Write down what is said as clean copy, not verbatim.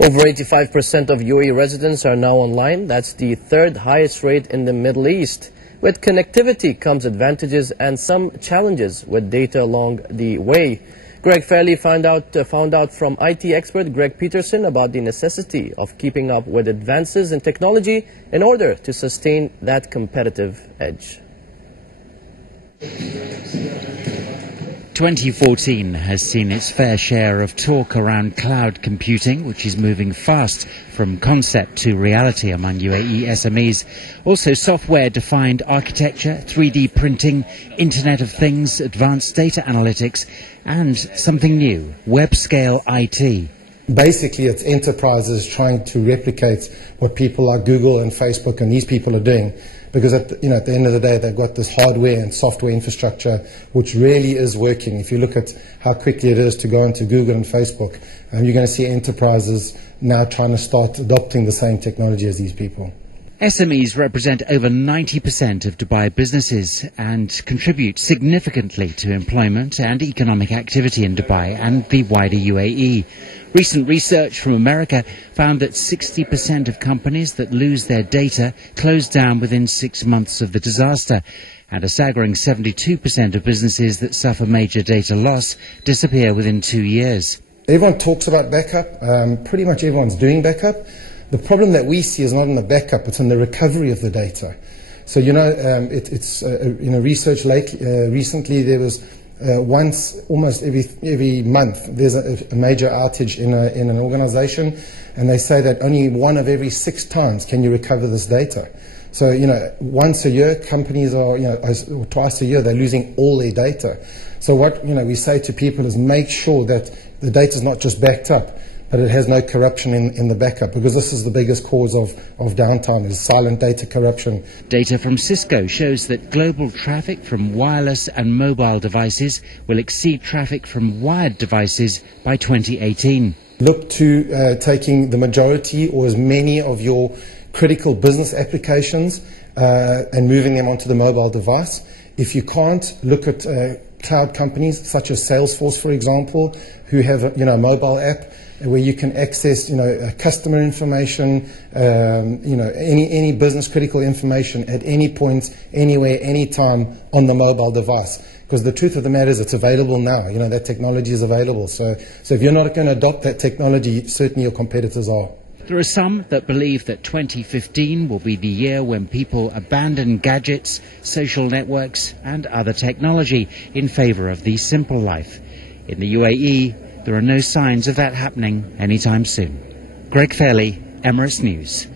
Over 85% of UAE residents are now online. That's the third highest rate in the Middle East. With connectivity comes advantages and some challenges with data along the way. Greg Fairley found out from IT expert Gregg Petersen about the necessity of keeping up with advances in technology in order to sustain that competitive edge. 2014 has seen its fair share of talk around cloud computing, which is moving fast from concept to reality among UAE SMEs. Also software-defined architecture, 3D printing, Internet of Things, advanced data analytics, and something new, web-scale IT. Basically, it's enterprises trying to replicate what people like Google and Facebook and these people are doing. Because at the end of the day, they've got this hardware and software infrastructure which really is working. If you look at how quickly it is to go into Google and Facebook, you're going to see enterprises now trying to start adopting the same technology as these people. SMEs represent over 90% of Dubai businesses and contribute significantly to employment and economic activity in Dubai and the wider UAE. Recent research from America found that 60% of companies that lose their data close down within 6 months of the disaster, and a staggering 72% of businesses that suffer major data loss disappear within 2 years. Everyone talks about backup. Pretty much everyone's doing backup. The problem that we see is not in the backup, it's in the recovery of the data. So, research recently there was once, almost every month, there's a major outage in an organization, and they say that only 1 of every 6 times can you recover this data. So, once a year, companies are, or twice a year, they're losing all their data. So what, we say to people is make sure that the data is not just backed up, but it has no corruption in the backup, because this is the biggest cause of downtime, is silent data corruption. Data from Cisco shows that global traffic from wireless and mobile devices will exceed traffic from wired devices by 2018. Look to taking the majority or as many of your critical business applications and moving them onto the mobile device. If you can't, look at cloud companies such as Salesforce, for example, who have a mobile app where you can access, customer information, any business critical information at any point, anywhere, anytime on the mobile device. Because the truth of the matter is it's available now. That technology is available. So if you're not going to adopt that technology, certainly your competitors are. There are some that believe that 2015 will be the year when people abandon gadgets, social networks and other technology in favour of the simple life. In the UAE, there are no signs of that happening anytime soon. Greg Fairley, Emirates News.